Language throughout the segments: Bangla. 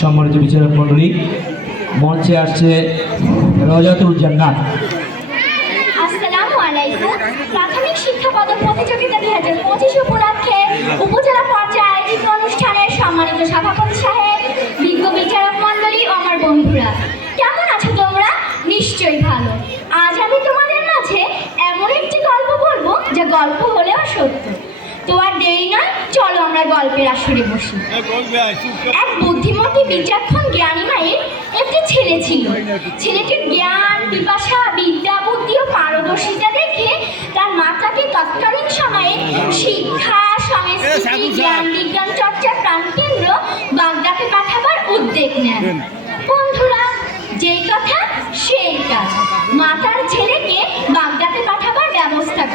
সম্মানিত বিচারক মন্ডলী মঞ্চে আসছে রজাতুল জান্নাত। আসসালামু আলাইকুম। প্রাথমিক শিক্ষা পদক প্রতিযোগিতা দুই হাজার পঁচিশ উপলক্ষে উপজেলা পর্যায়ে আয়োজিত অনুষ্ঠানের সম্মানিত সভাপতি সাহেব বিজ্ঞ বিচারক মণ্ডলী ও আমার বন্ধুরা। কেমন আছো তোমরা? নিশ্চয়ই ভালো। আজ আমি তোমাদের মাঝে এমন একটি গল্প বলব যা গল্প হলেও সত্য। তো আর দেরি নয় চলো আমরা গল্পের আসরে বসি। এক বুদ্ধিমতী বিচক্ষণ জ্ঞানী মায়ের একটি ছেলে ছিল। ছেলেটির জ্ঞান বিপাশা বিদ্যা বুদ্ধি ও পারদর্শিতা দেখে তার মাতাকে তৎকালীন সময়ে শিক্ষা সংস্কৃতি জ্ঞান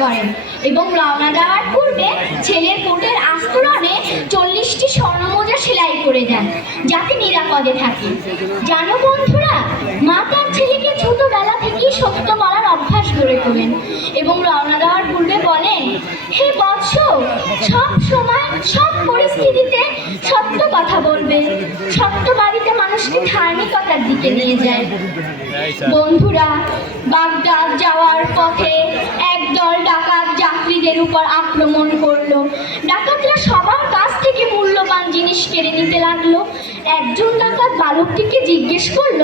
করেন। এবং রওনা দেওয়ার পূর্বে ছেলের কোটের আস্তরণে চল্লিশটি স্বর্ণমুদ্রা সেলাই করে দেন যাতে নিরাপদে থাকে। জানো বন্ধুরা মা তার ছেলেকে ছোটবেলা থেকেই সত্য বলার অভ্যাস গড়ে তোলেন এবং রওনা দেওয়ার পূর্বে বলেন হে বৎস সব সময় সব পরিস্থিতিতে সত্য কথা বলবে। সত্যবাদীতে মানুষকে ধার্মিকতার দিকে নিয়ে যায়। বন্ধুরা বাগদাদ যাওয়ার পথে ডাকাত যাত্রীদের উপর আক্রমণ করল। ডাকাতরা সবার কাছ থেকে মূল্যবান জিনিস কেড়ে নিতে লাগল। একজন ডাকাত বালকটিকে জিজ্ঞেস করল,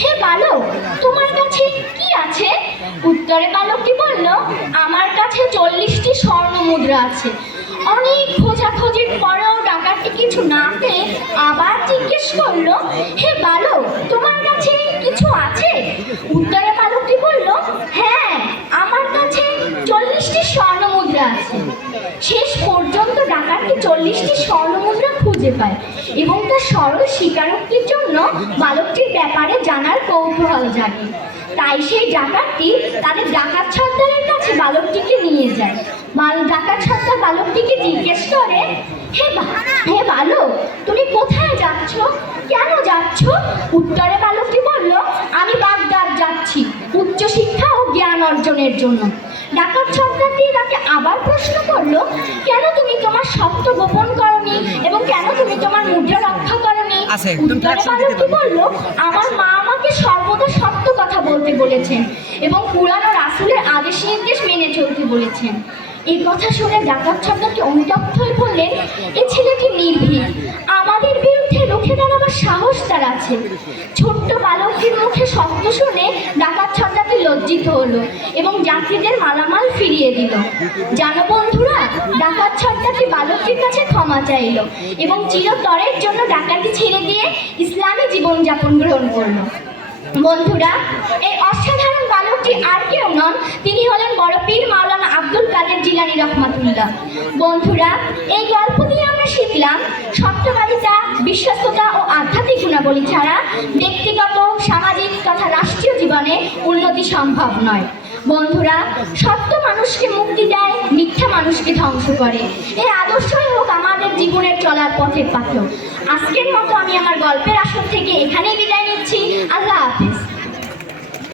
হে বালক, তোমার কাছে কি আছে? উত্তরে বালকটি বলল, আমার কাছে চল্লিশটি স্বর্ণ মুদ্রা আছে। অনেক খোঁজাখোঁজির পরেও ডাকাতটি কিছু না পেয়ে আবার জিজ্ঞেস করল, হে বালক, তোমার কাছে কিছু আছে? উত্তরে বালকটি বলল হ্যাঁ আমার কাছে চল্লিশটি স্বর্ণ মুদ্রা আছে শেষ পর্যন্ত ডাকাতটি চল্লিশটি স্বর্ণ মুদ্রা খুঁজে পায়। এবং তার সরল স্বীকারোক্তির জন্য বালকটির ব্যাপারে জানার কৌতূহল জাগে। তাই সেই ডাকাতটি তাদের ডাকাত সর্দারের কাছে বালকটিকে নিয়ে যায়। বাল, ডাকাত সর্দার বালকটিকে জিজ্ঞেস করে, হে হে বালক, তুমি কোথায় যাচ্ছ? কেন যাচ্ছ? উত্তরে বালকটি বলল, আমি বাগদাদ যাচ্ছি উচ্চ শিক্ষা ও জ্ঞান অর্জনের জন্য। ডাকাত সর্দারটি তাকে আবার প্রশ্ন করল কেন তুমি তোমার সত্য গোপন করনি এবং কেন তুমি তোমার মুদ্রা রক্ষা করনি? উত্তরে বালকটি বলল। আমার মা আমাকে সর্বদা সত্য কথা বলতে বলেছেন এবং পুরানো রাসুলের আদেশ নির্দেশ মেনে চলতে বলেছেন। এই কথা শুনে ডাকাত সর্দারটি অনুতপ্ত হয়ে বললেন এ ছেলেটি নির্ভীক। বিরুদ্ধে রুখে দাঁড়াবার সাহস তার আছে। ছোট্ট বালকটির মুখে শব্দ শুনে ডাকাত সর্দারটি লজ্জিত হলো এবং যাত্রীদের মালামাল ফিরিয়ে দিল। জানো বন্ধুরা, ডাকাত সর্দারটি বালকটির কাছে ক্ষমা চাইল এবং চিরতরের জন্য ডাকাতি ছেড়ে দিয়ে ইসলামী জীবনযাপন গ্রহণ করল। বন্ধুরা, এই অসাধারণ বালকটি আর কেউ নন, তিনি হলেন বড় পীর কাদের জিলানি রহমাতুল্লাহ। বন্ধুরা, এই গল্প দিয়ে আমরা শিখলাম, সত্যবাদিতা, বিশ্বস্ততা ও আধ্যাত্মিক গুণাবলী ছাড়া ব্যক্তিগত, সামাজিক তথা রাষ্ট্রীয় জীবনে উন্নতি সম্ভব নয়। বন্ধুরা, সত্য মানুষকে মুক্তি দেয়, মিথ্যা মানুষকে ধ্বংস করে। এই আদর্শই হোক আমাদের জীবনের চলার পথের পাথর আজকের মতো আমি আমার গল্পের আসর থেকে এখানেই বিদায় নিচ্ছি। আল্লাহ হাফিজ।